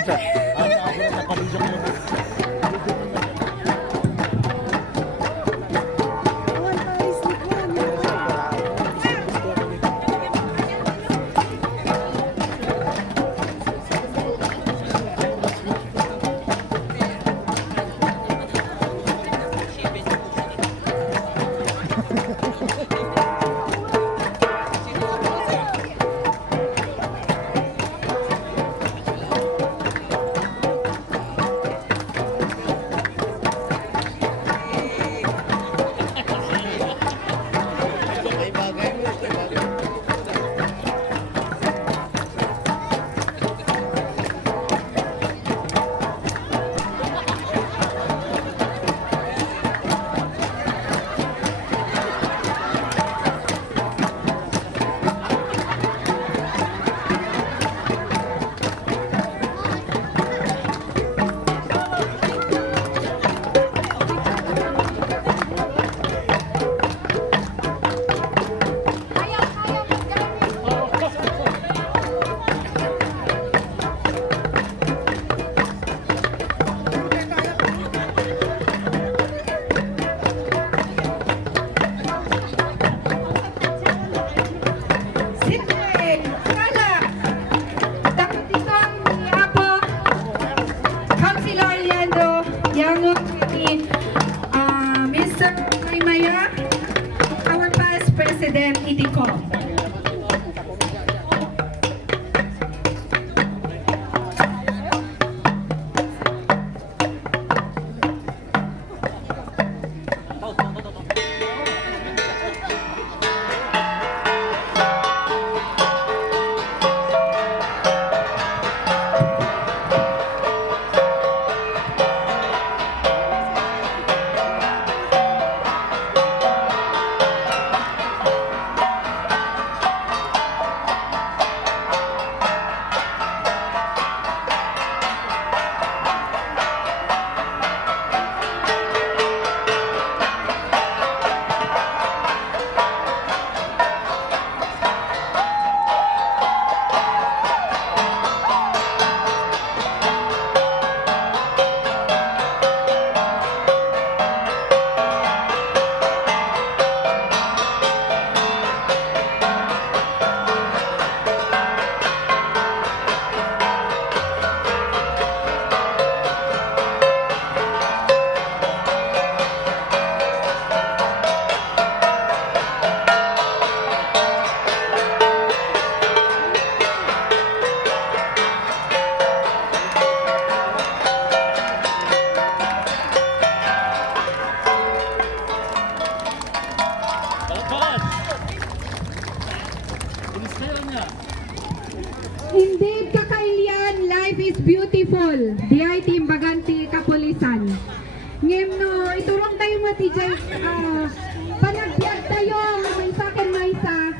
siya. Councilor Leandro, Yangot TV, Mr. Mayor, our Vice President Idiko. Indeed, kakailian, life is beautiful. Di ay timbaganti kapulisan. Ngem no, iturong tayo matijay, panagbiag tayo, may sakin may sa.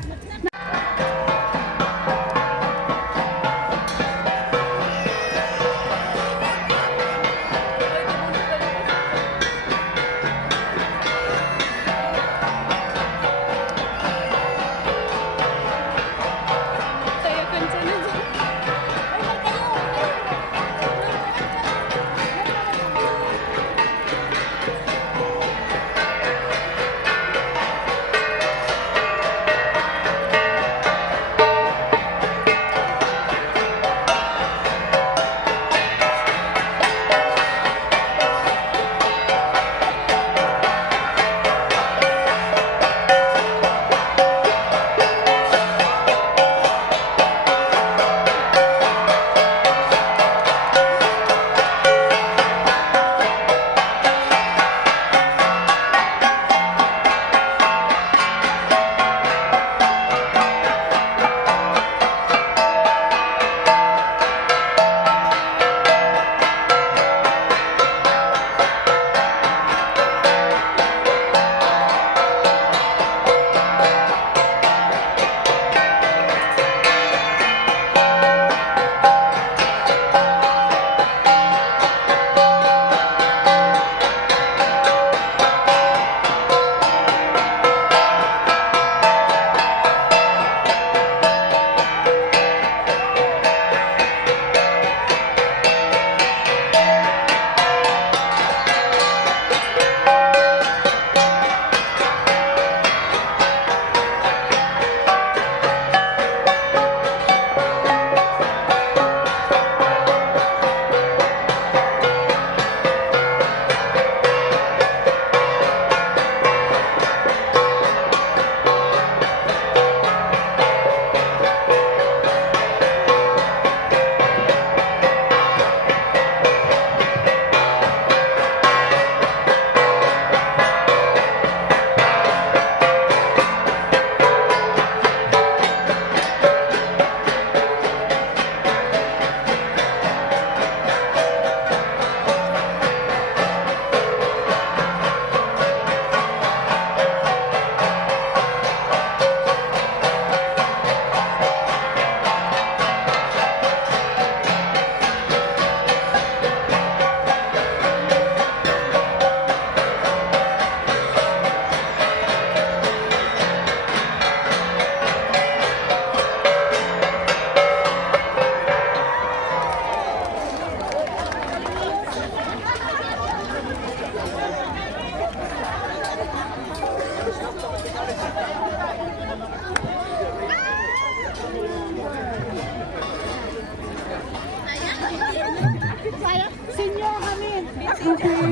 Senyor kami. Okay.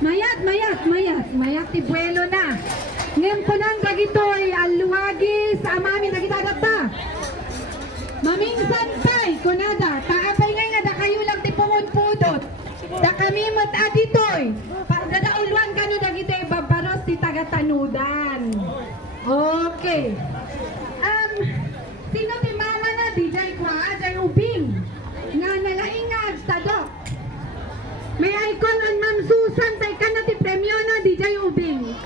Mayat ti buelo na. Ngem ko nang dagitoy alluwagi sa amami nagitadata. Mamingsan tay kunada taapay nga da kayo lang ti pumunpudot. Da kami mataditoy. Dada ulwan kanu dagitoy babaros ti tagatanudan. Okay. Sino ti mama na DJ kwa ajay ubing nga nalaingag tadok. May icon ang Ma'am Susan tay kana ti premyo na DJ ubing.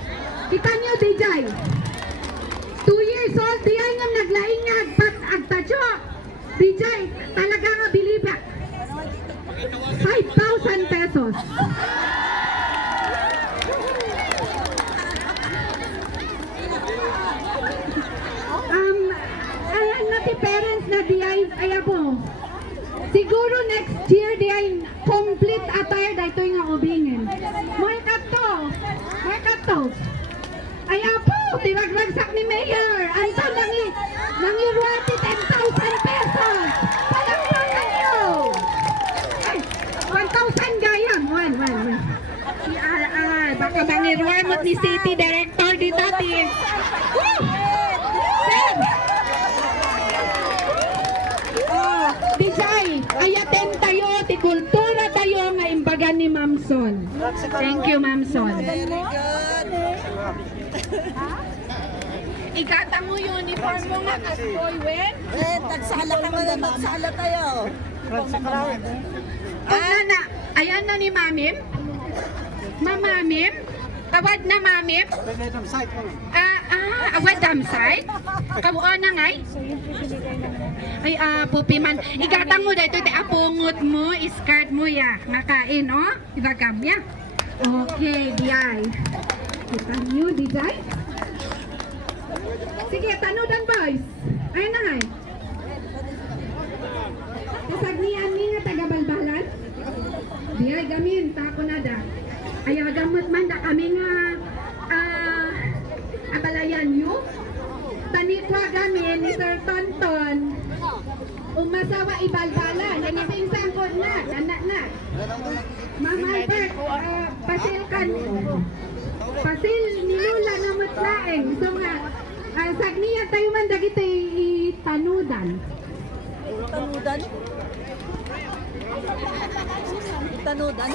Kita niyo DJ. 2 years old di ay nga naglaingag pat agtadyo. DJ talaga nga bilibak. 5,000 pesos. Ayan na ti parents na di ay ayabo. Siguro next year di ay complete attire da ito nga ubingin. May kato. Ayapo, tiragragsak ni Mayor. Anto nangiruati 10,000 pesos. Palangwangan nyo. Ay, 1,000 gayam. One. Baka mangiruamot ni City Director di dati. Woo! Sir! Dijay, ayaten tayo, ti kultura tayo nga imbagan ni Ma'am Son. Thank you, Ma'am Son. Igatang mo yung uniform mo nga, kastoy, wen? Tagsala ka nga, magsala tayo. Na, ayan na ni Mamim? Mamamim? Tawad na Mamim? Awad damsite? Kabuan na ngay? Ay, pupiman. Igatang mo dito, apungot mo, iskirt mo ya. Ngakain, oh? Ibagam ya. Okay, biyay. Kita niyo, Dijay? Sige, tanudan boys. Ayun na ngay. Kasagnian ni nga taga-balbalan. Biyay, gamin, tako na da. Ay, gamot man da kami nga abalayan nyo. Tanikwa gamin ni Sir Tonton. Umasawa ibalbalan. Yan ang pinsang ko na. Anak na. Mama Albert, pasilkan. Pasil ni Lula na matlaeng. So nga, sagniya tayo man dagiti tanudan. Tanudan? Tanudan?